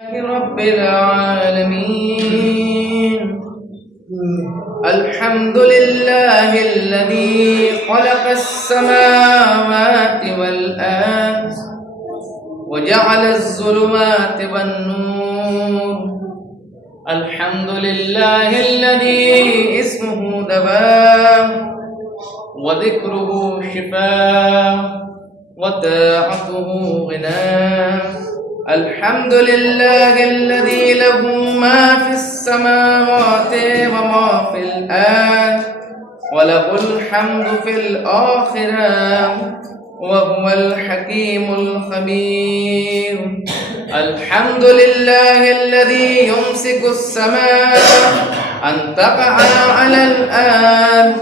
رب العالمين. الحمد لله الذي خلق السماوات والأرض وجعل الظلمات والنور. الحمد لله الذي اسمه دواء وذكره شفاء وطاعته غنى. الحمد لله الذي له ما في السماوات وما في الأرض وله الحمد في الآخرة وهو الحكيم الخبير. الحمد لله الذي يمسك السماء أن تقع على الأرض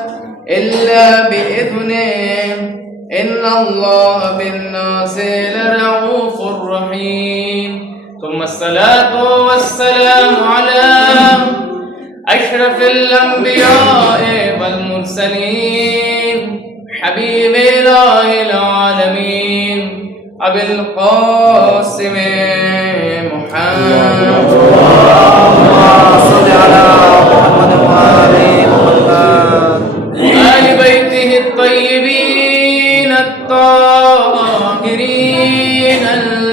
إلا بإذنه. إن الله بالناس لرؤوف رحيم. ثم الصلاة والسلام على أشرف الأنبياء والمرسلين حبيب إله العالمين أبي القاسم محمد. اللهم صل على محمد وآل بيته الطيبين الطاهرين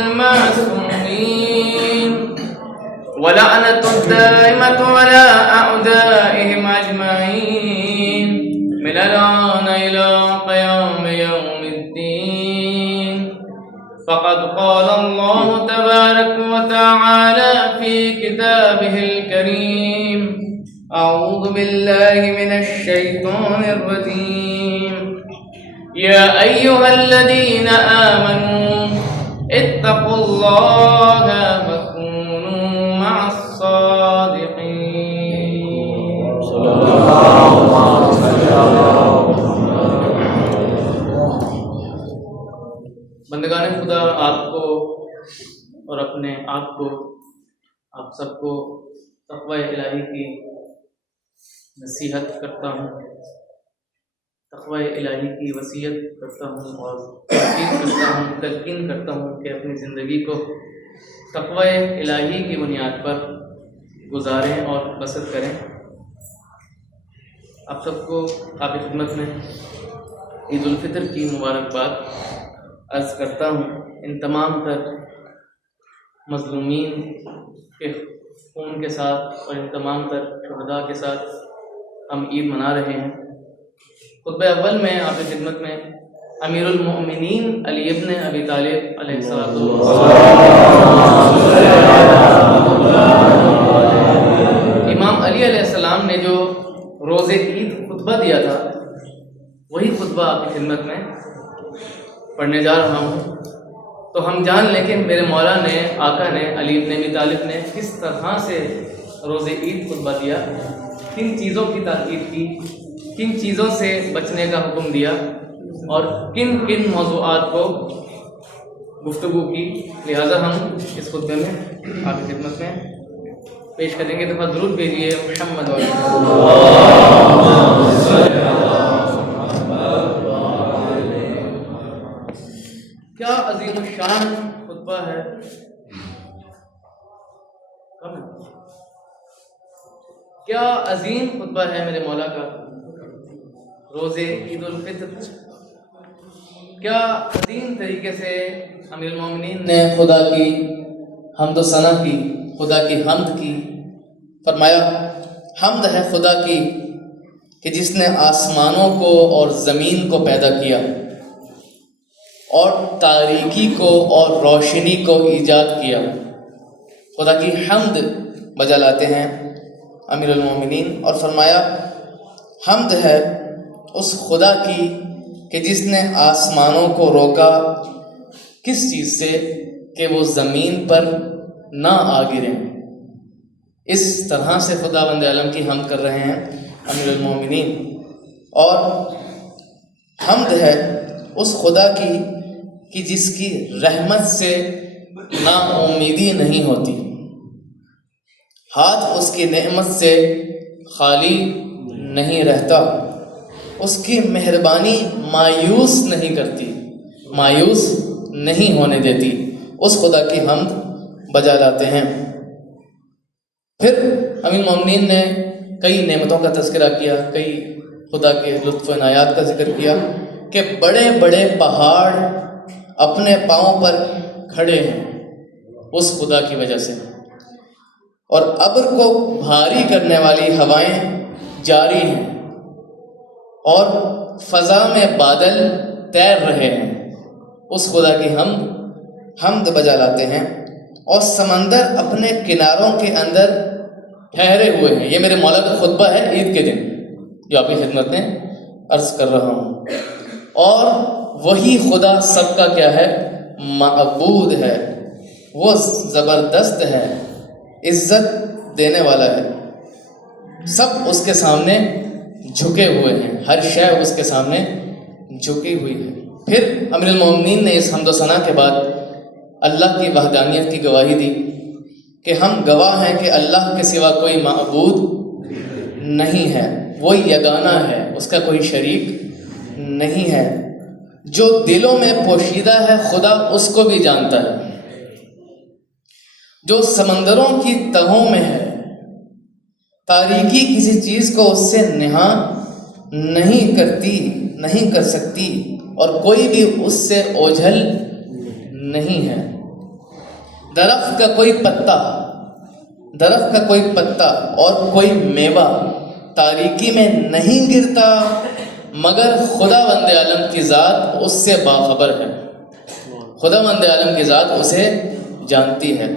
المعصومين ولعنة الدائمة على أعدائهم أجمعين من الآن إلى قيام يوم الدين. فقد قال الله تبارك وتعالى في كتابه الكريم: أعوذ بالله من الشيطان الرجيم. يا أيها الذين آمنوا اتقوا الله وكونوا مع الصادقين. بندگان خدا، آپ کو اور اپنے آپ کو، آپ سب کو تقوی الہی کی نصیحت کرتا ہوں، تقوی الہی کی وصیت کرتا ہوں اور تلقین کرتا ہوں کہ اپنی زندگی کو تقوی الہی کی بنیاد پر گزاریں اور بسر کریں. آپ سب کو آپ کی خدمت میں عید الفطر کی مبارکباد عرض کرتا ہوں. ان تمام تر مظلومین کے خون کے ساتھ اور ان تمام تر شہداء کے ساتھ ہم عید منا رہے ہیں. خطبہ اول میں آپ کی خدمت میں امیر المؤمنین علی ابن ابی طالب علیہ السلام امام علی علیہ السلام نے جو روز عید خطبہ دیا تھا وہی خطبہ آپ کی خدمت میں پڑھنے جا رہا ہوں. تو ہم جان لیں کہ میرے مولا نے، آقا نے، علی ابن ابی طالب نے کس طرح سے روز عید خطبہ دیا، کن چیزوں کی تاکید کی، کن چیزوں سے بچنے کا حکم دیا اور کن کن موضوعات کو گفتگو کی. لہذا ہم اس خطبے میں آپ کی خدمت میں پیش کریں گے. دفعہ درود بھیجیے محمد علیہ. کیا عظیم الشان خطبہ ہے. کیا عظیم خطبہ ہے میرے مولا کا روز عید الفطر. کیا عظیم طریقے سے امیر المومنین نے خدا کی حمد و ثنا کی، خدا کی حمد کی. فرمایا حمد ہے خدا کی کہ جس نے آسمانوں کو اور زمین کو پیدا کیا اور تاریکی کو اور روشنی کو ایجاد کیا. خدا کی حمد بجا لاتے ہیں امیر المومنین اور فرمایا حمد ہے اس خدا کی کہ جس نے آسمانوں کو روکا کس چیز سے کہ وہ زمین پر نہ آ گریں. اس طرح سے خدا بند عالم کی حمد کر رہے ہیں امیر المومنین. اور حمد ہے اس خدا کی کہ جس کی رحمت سے نا امیدی نہیں ہوتی، ہاتھ اس کی نعمت سے خالی نہیں رہتا، اس کی مہربانی مایوس نہیں کرتی، مایوس نہیں ہونے دیتی. اس خدا کی حمد بجا لاتے ہیں۔ پھر امیر المومنین نے کئی نعمتوں کا تذکرہ کیا، کئی خدا کے لطف و عنایات کا ذکر کیا کہ بڑے بڑے پہاڑ اپنے پاؤں پر کھڑے ہیں اس خدا کی وجہ سے، اور ابر کو بھاری کرنے والی ہوائیں جاری ہیں، اور فضا میں بادل تیر رہے ہیں، اس خدا کی حمد بجا لاتے ہیں، اور سمندر اپنے کناروں کے اندر ٹھہرے ہوئے ہیں۔ یہ میرے مولا کا خطبہ ہے عید کے دن جو آپ کی خدمت میں عرض کر رہا ہوں، اور وہی خدا سب کا کیا ہے؟ معبود ہے، وہ زبردست ہے، عزت دینے والا ہے، سب اس کے سامنے جھکے ہوئے ہیں، ہر شے اس کے سامنے جھکی ہوئی ہے۔ پھر امیر المومنین نے اس حمد و ثنا کے بعد اللہ کی وحدانیت کی گواہی دی کہ ہم گواہ ہیں کہ اللہ کے سوا کوئی معبود نہیں ہے، وہ یگانہ ہے، اس کا کوئی شریک نہیں ہے، جو دلوں میں پوشیدہ ہے خدا اس کو بھی جانتا ہے، جو سمندروں کی تہوں میں ہے، تاریکی کسی چیز کو اس سے نہا نہیں کر سکتی، اور کوئی بھی اس سے اوجھل نہیں ہے۔ درخت کا کوئی پتا اور کوئی میوہ تاریکی میں نہیں گرتا، مگر خدا وند عالم کی ذات اس سے باخبر ہے، خدا وند عالم کی ذات اسے جانتی ہے۔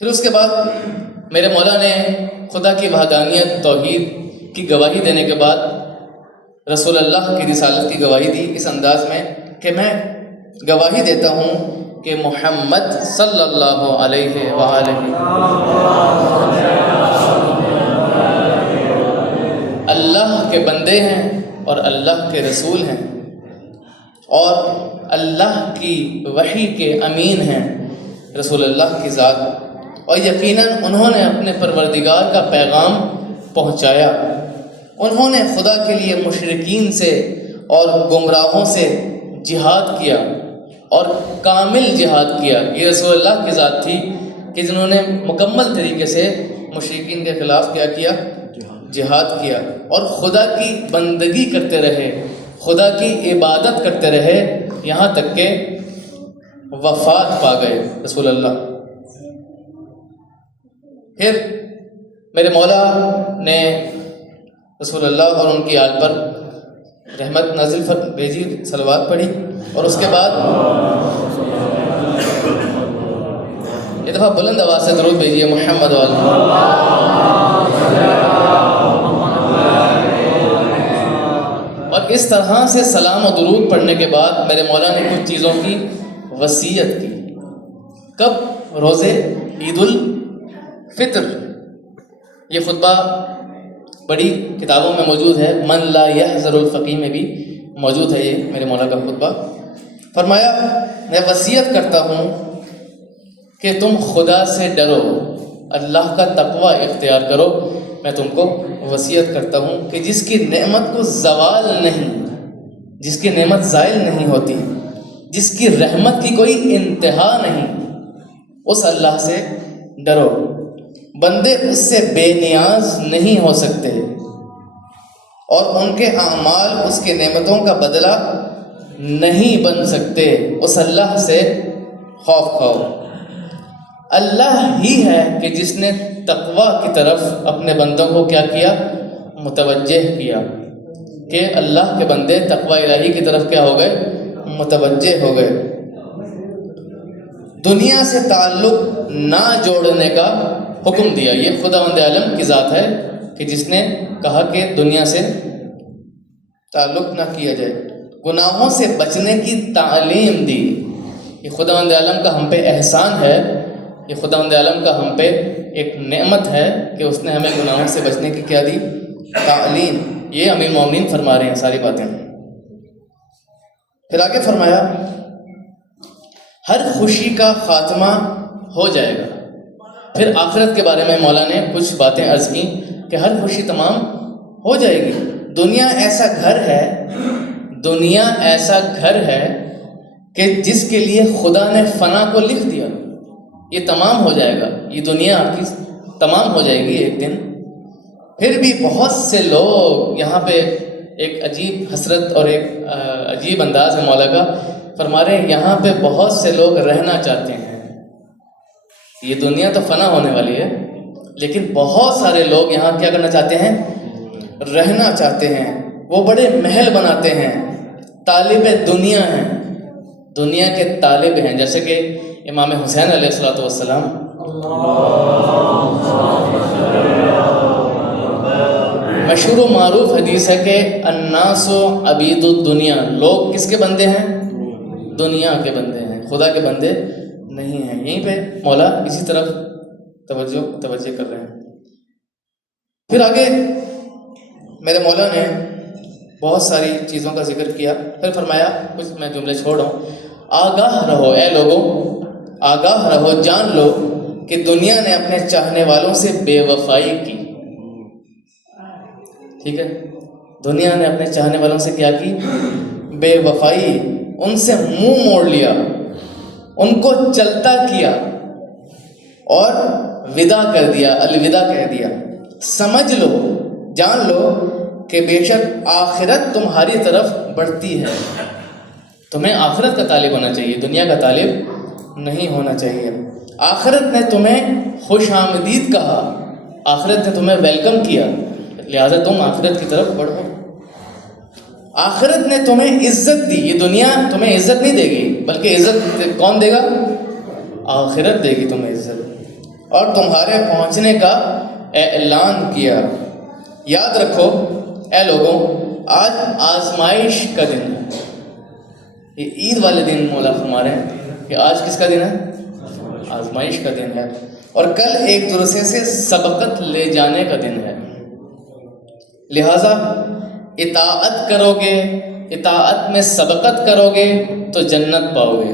پھر اس کے بعد میرے مولا نے خدا کی وحدانیت توحید کی گواہی دینے کے بعد رسول اللہ کی رسالت کی گواہی دی اس انداز میں کہ میں گواہی دیتا ہوں کہ محمد صلی اللہ علیہ وآلہ اللہ کے بندے ہیں اور اللہ کے رسول ہیں، اور اللہ کی وحی کے امین ہیں رسول اللہ کی ذات، اور یقیناً انہوں نے اپنے پروردگار کا پیغام پہنچایا، انہوں نے خدا کے لیے مشرکین سے اور گمراہوں سے جہاد کیا، اور کامل جہاد کیا۔ یہ رسول اللہ کی ذات تھی کہ جنہوں نے مکمل طریقے سے مشرکین کے خلاف کیا جہاد کیا، اور خدا کی بندگی کرتے رہے، خدا کی عبادت کرتے رہے، یہاں تک کہ وفات پا گئے رسول اللہ۔ پھر میرے مولا نے رسول اللہ اور ان کی آل پر رحمت نازل بھیجی، صلوات پڑھی، اور اس کے بعد یہ دفعہ بلند آواز سے درود بھیجیے محمد اور اس طرح سے سلام و درود پڑھنے کے بعد میرے مولا نے کچھ چیزوں کی وصیت کی۔ کب؟ روزے عید الفطر۔ یہ خطبہ بڑی کتابوں میں موجود ہے، من لا یحذر الفقیہ میں بھی موجود ہے یہ میرے مولا کا خطبہ۔ فرمایا میں وصیت کرتا ہوں کہ تم خدا سے ڈرو، اللہ کا تقوی اختیار کرو۔ میں تم کو وصیت کرتا ہوں کہ جس کی نعمت کو زوال نہیں، جس کی نعمت زائل نہیں ہوتی، جس کی رحمت کی کوئی انتہا نہیں، اس اللہ سے ڈرو۔ بندے اس سے بے نیاز نہیں ہو سکتے، اور ان کے اعمال اس کی نعمتوں کا بدلہ نہیں بن سکتے۔ اس اللہ سے خوف کھاؤ۔ اللہ ہی ہے کہ جس نے تقوی کی طرف اپنے بندوں کو کیا کیا؟ متوجہ کیا، کہ اللہ کے بندے تقوی الہی کی طرف کیا ہو گئے؟ متوجہ ہو گئے۔ دنیا سے تعلق نہ جوڑنے کا حکم دیا۔ یہ خداوند عالم کی ذات ہے کہ جس نے کہا کہ دنیا سے تعلق نہ کیا جائے۔ گناہوں سے بچنے کی تعلیم دی۔ یہ خداوند عالم کا ہم پہ احسان ہے، یہ خداوند عالم کا ہم پہ ایک نعمت ہے کہ اس نے ہمیں گناہوں سے بچنے کی کیا دی؟ تعلیم۔ یہ امیر المومنین فرما رہے ہیں ساری باتیں۔ پھر آگے فرمایا ہر خوشی کا خاتمہ ہو جائے گا۔ پھر آخرت کے بارے میں مولا نے کچھ باتیں عرض کی کہ ہر خوشی تمام ہو جائے گی۔ دنیا ایسا گھر ہے کہ جس کے لیے خدا نے فنا کو لکھ دیا۔ یہ تمام ہو جائے گا، یہ دنیا آپ کی تمام ہو جائے گی ایک دن. پھر بھی بہت سے لوگ یہاں پہ ایک عجیب حسرت اور ایک عجیب انداز ہے مولا کا. فرما رہے ہیں یہاں پہ بہت سے لوگ رہنا چاہتے ہیں. یہ دنیا تو فنا ہونے والی ہے، لیکن بہت سارے لوگ یہاں کیا کرنا چاہتے ہیں؟ رہنا چاہتے ہیں. وہ بڑے محل بناتے ہیں، طالب دنیا ہیں، دنیا کے طالب ہیں. جیسے کہ امام حسین علیہ الصلوۃ والسلام، مشہور و معروف حدیث ہے کہ الناس عبید الدنیا، لوگ کس کے بندے ہیں؟ دنیا کے بندے ہیں، خدا کے بندے نہیں ہیں. یہیں پہ مولا اسی طرف توجہ کر رہے ہیں. پھر آگے میرے مولا نے بہت ساری چیزوں کا ذکر کیا. پھر فرمایا، کچھ میں جملے چھوڑ رہا ہوں، آگاہ رہو اے لوگوں، آگاہ رہو، جان لو کہ دنیا نے اپنے چاہنے والوں سے بے وفائی کی. ٹھیک ہے، دنیا نے اپنے چاہنے والوں سے کیا کی؟ بے وفائی. ان سے منہ موڑ لیا، ان کو چلتا کیا اور ودا کر دیا، الوداع کہہ دیا. سمجھ لو، جان لو کہ بے شک آخرت تمہاری طرف بڑھتی ہے. تمہیں آخرت کا طالب ہونا چاہیے، دنیا کا طالب نہیں ہونا چاہیے. آخرت نے تمہیں خوش آمدید کہا، آخرت نے تمہیں ویلکم کیا، لہٰذا تم آخرت کی طرف بڑھو. آخرت نے تمہیں عزت دی. یہ دنیا تمہیں عزت نہیں دے گی، بلکہ عزت کون دے گا؟ آخرت دے گی تمہیں عزت. اور تمہارے پہنچنے کا اعلان کیا. یاد رکھو اے لوگوں، آج آزمائش کا دن ہے. یہ عید والے دن مولا فرما رہے ہیں کہ آج کس کا دن ہے؟ آزمائش کا دن ہے. اور کل ایک دوسرے سے سبقت لے جانے کا دن ہے. لہٰذا اطاعت کرو گے، اطاعت میں سبقت کرو گے تو جنت پاؤ گے.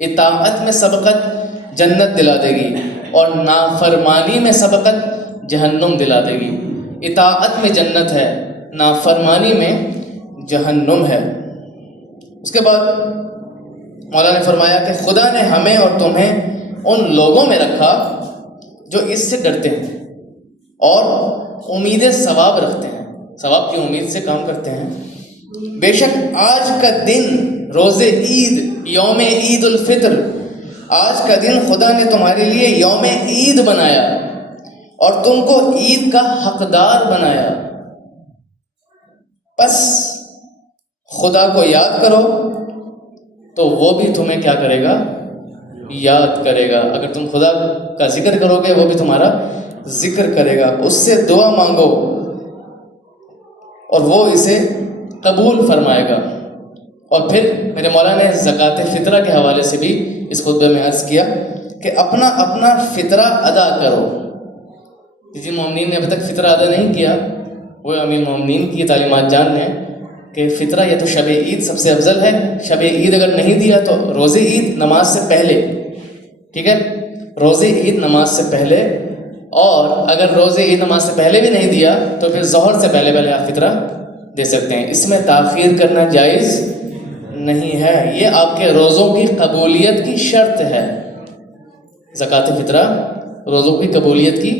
اطاعت میں سبقت جنت دلا دے گی، اور نافرمانی میں سبقت جہنم دلا دے گی. اطاعت میں جنت ہے، نافرمانی میں جہنم ہے. اس کے بعد مولا نے فرمایا کہ خدا نے ہمیں اور تمہیں ان لوگوں میں رکھا جو اس سے ڈرتے ہیں اور امید ثواب رکھتے ہیں، ثواب کی امید سے کام کرتے ہیں. بے شک آج کا دن، روز عید، یوم عید الفطر، آج کا دن خدا نے تمہارے لیے یوم عید بنایا اور تم کو عید کا حقدار بنایا. بس خدا کو یاد کرو تو وہ بھی تمہیں کیا کرے گا؟ یاد کرے گا. اگر تم خدا کا ذکر کرو گے وہ بھی تمہارا ذکر کرے گا. اس سے دعا مانگو اور وہ اسے قبول فرمائے گا. اور پھر میرے مولا نے زکوٰۃ فطرہ کے حوالے سے بھی اس خطبے میں عرض کیا کہ اپنا اپنا فطرہ ادا کرو. جن مومنین نے ابھی تک فطرہ ادا نہیں کیا وہ امیر مومنین کی تعلیمات جان لیں کہ فطرہ یا تو شب عید سب سے افضل ہے. شب عید اگر نہیں دیا تو روزے عید نماز سے پہلے، ٹھیک ہے، روزے عید نماز سے پہلے. اور اگر روزے عید نماز سے پہلے بھی نہیں دیا تو پھر ظہر سے پہلے آپ فطرہ دے سکتے ہیں. اس میں تاخیر کرنا جائز نہیں ہے. یہ آپ کے روزوں کی قبولیت کی شرط ہے. زکوٰۃ فطرہ روزوں کی قبولیت کی،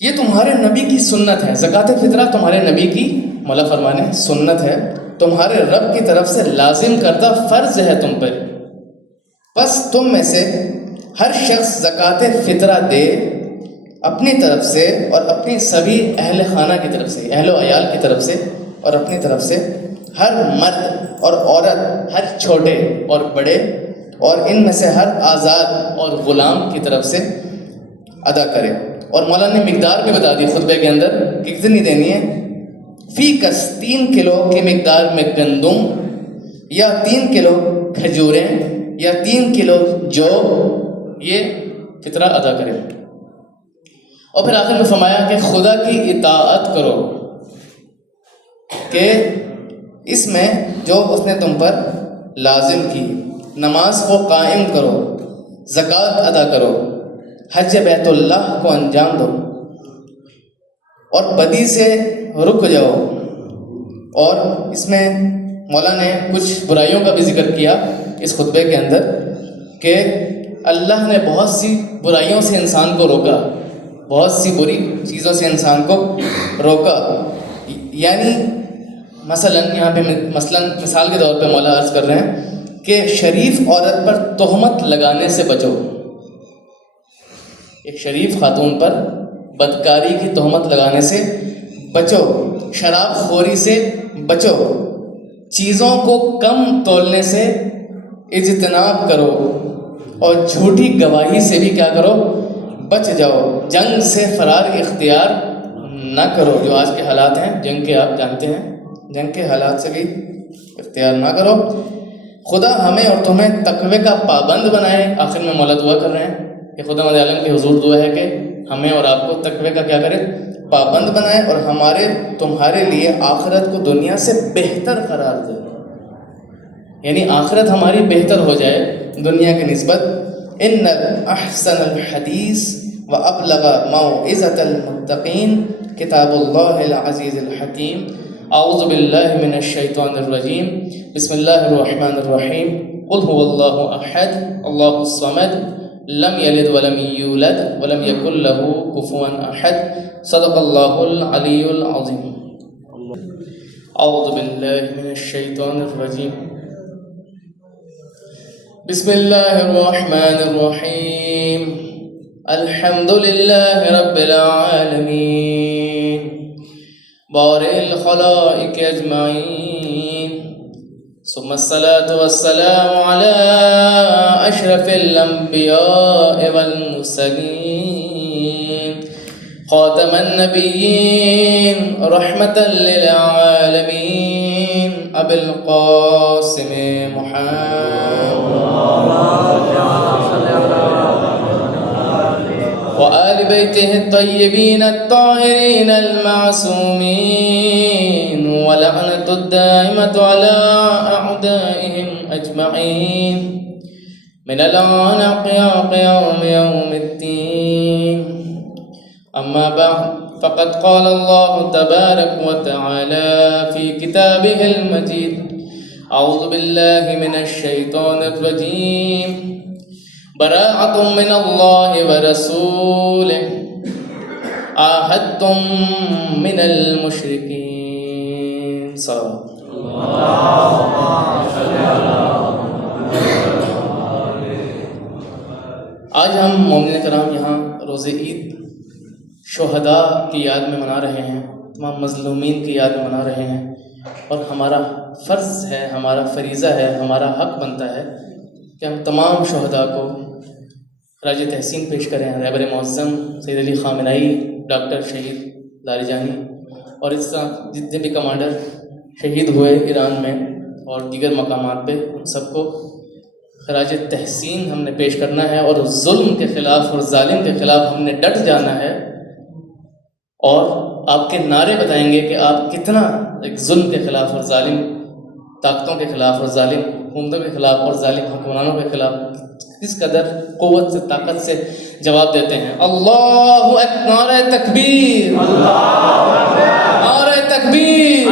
یہ تمہارے نبی کی سنت ہے. زکوٰۃ فطرہ تمہارے نبی کی، مولا فرمانے، سنت ہے، تمہارے رب کی طرف سے لازم کردہ فرض ہے تم پر. بس تم میں سے ہر شخص زکوٰۃ فطرہ دے اپنی طرف سے اور اپنی سبھی اہل خانہ کی طرف سے، اہل و عیال کی طرف سے اور اپنی طرف سے، ہر مرد اور عورت، ہر چھوٹے اور بڑے، اور ان میں سے ہر آزاد اور غلام کی طرف سے ادا کرے. اور مولانا نے مقدار بھی بتا دی خطبے کے اندر کہ کتنی دینی ہے. فی کس 3 کلو کی مقدار میں گندم، یا 3 کلو کھجوریں، یا 3 کلو جو، یہ فطرہ ادا کرے. اور پھر آخر میں فرمایا کہ خدا کی اطاعت کرو، کہ اس میں جو اس نے تم پر لازم کی، نماز کو قائم کرو، زکوٰۃ ادا کرو، حج بیت اللہ کو انجام دو، اور بدی سے رک جاؤ. اور اس میں مولا نے کچھ برائیوں کا بھی ذکر کیا اس خطبے کے اندر کہ اللہ نے بہت سی برائیوں سے انسان کو روکا، بہت سی بری چیزوں سے انسان کو روکا. یعنی مثلاً یہاں پہ مثال کے طور پہ مولا عرض کر رہے ہیں کہ شریف عورت پر تہمت لگانے سے بچو. ایک شریف خاتون پر بدکاری کی تہمت لگانے سے بچو، شراب خوری سے بچو، چیزوں کو کم تولنے سے اجتناب کرو، اور جھوٹی گواہی سے بھی کیا کرو، بچ جاؤ. جنگ سے فرار اختیار نہ کرو، جو آج کے حالات ہیں جنگ کے، آپ جانتے ہیں، جنگ کے حالات سے بھی اختیار نہ کرو. خدا ہمیں اور تمہیں تقوی کا پابند بنائے. آخر میں مولا دعا کر رہے ہیں کہ خدا مد عالم کی حضور دعا ہے کہ ہمیں اور آپ کو تقوی کا کیا کرے، پابند بنائے، اور تمہارے لیے آخرت کو دنیا سے بہتر قرار دے. یعنی آخرت ہماری بہتر ہو جائے دنیا کی نسبت. ان احسن الحدیث وابلغ موعظۃ المتقین کتاب اللہ العزیز الحکیم. اعوذ باللہ من الشیطان الرجیم. بسم اللہ الرحمن الرحیم. قل هو اللہ احد اللہ الصمد لم یلد ولم یولد ولم یکن له کفوا احد. صدق اللہ العلی العظیم. اعوذ باللہ من الشیطان الرجیم. بسم اللہ الرحمن الرحیم. الحمد للہ رب العالمین بارئ الخلائق اجمعین، ثم الصلاة والسلام على اشرف الانبیاء والمرسلین خاتم النبیین رحمة للعالمین ابی القاسم محمد وآل بیتہ الطیبین الطاہرین المعصومین ولعنۃ الدائمۃ علی اعدائہم اجمعین من العنق یوم الدین. اما بعد فقد قال اللہ تبارک وتعالی فی کتابہ المجید. اعوذ باللہ من الشیطان الرجیم. براءۃ من اللہ ورسولہ عاہدتم من المشرکین. صلی آج ہم مومنین کرام یہاں روز عید شہداء کی یاد میں منا رہے ہیں، تمام مظلومین کی یاد میں منا رہے ہیں، اور ہمارا فرض ہے، ہمارا فریضہ ہے، ہمارا حق بنتا ہے کہ ہم تمام شہداء کو خراج تحسین پیش کریں. رہبر معظم سید علی خامنائی، ڈاکٹر شہید لاریجانی، اور اس طرح جتنے بھی کمانڈر شہید ہوئے ایران میں اور دیگر مقامات پہ، ان سب کو خراج تحسین ہم نے پیش کرنا ہے، اور ظلم کے خلاف اور ظالم کے خلاف ہم نے ڈٹ جانا ہے، اور آپ کے نعرے بتائیں گے کہ آپ کتنا ایک ظلم کے خلاف اور ظالم طاقتوں کے خلاف اور ظالم حکومتوں کے خلاف اور ظالم حکمرانوں کے خلاف کس قدر قوت سے، طاقت سے جواب دیتے ہیں. اللہ اکبر، نعرہ تکبیر، نعرہ تکبیر،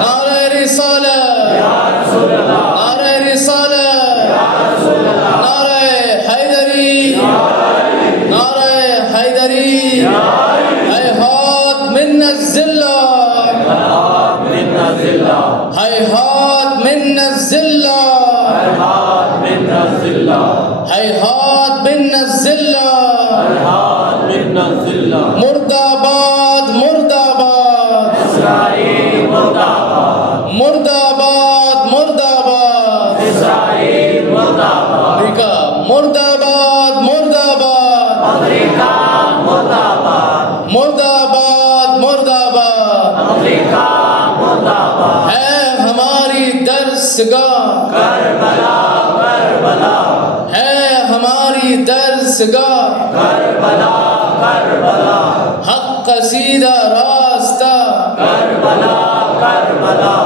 نعرہ رسالت، نعرہ رسالت، نعرہ حیدری، نعرہ حیدری. ہیہات من الذلہ، ہیہات من الذلہ، ہیہات من الذلہ. مرد آباد، مرد آباد، اسرائیل مرد آباد، مرد آباد، مرد آباد، اسرائیل مرد آباد، امریکہ مرد آباد، مرد آباد، امریکہ مرد آباد، مرد آباد، مرد آباد. امریکہ مرد آباد. ہے ہماری درسگاہ، کربلا کربلا، ہے ہماری درسگاہ، کربلا کربلا، حق قصیدہ راستہ، کربلا کربلا،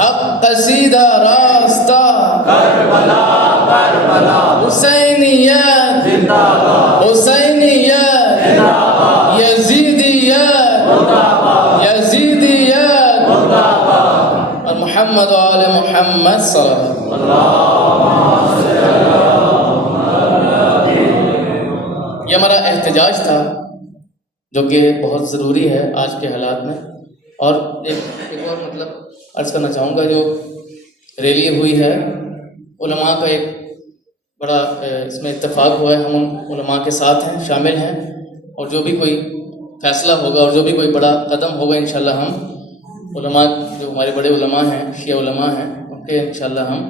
حق قصیدہ راستہ. کربلا کربلا. حسینیت، زندہ باد، حسینیت، زندہ باد، یزیدیت، مرد آباد، یزیدیت، مرد آباد. اور محمد و آل محمد صلی اللہ علیہ وسلم. اللہم صلی علی یہ ہمارا احتجاج تھا جو کہ بہت ضروری ہے آج کے حالات میں. اور ایک اور مطلب عرض کرنا چاہوں گا، جو ریلی ہوئی ہے علماء کا ایک بڑا اس میں اتفاق ہوا ہے. ہم ان علماء کے ساتھ ہیں، شامل ہیں، اور جو بھی کوئی فیصلہ ہوگا اور جو بھی کوئی بڑا قدم ہوگا انشاءاللہ ہم علماء، جو ہمارے بڑے علماء ہیں، شیعہ علماء ہیں، ان کے انشاءاللہ ہم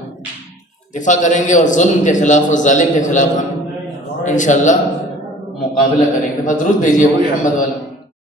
دفاع کریں گے اور ظلم کے خلاف اور ظالم کے خلاف ہم انشاءاللہ مقابلہ کریں گے. درود بھیجیے محمد والا.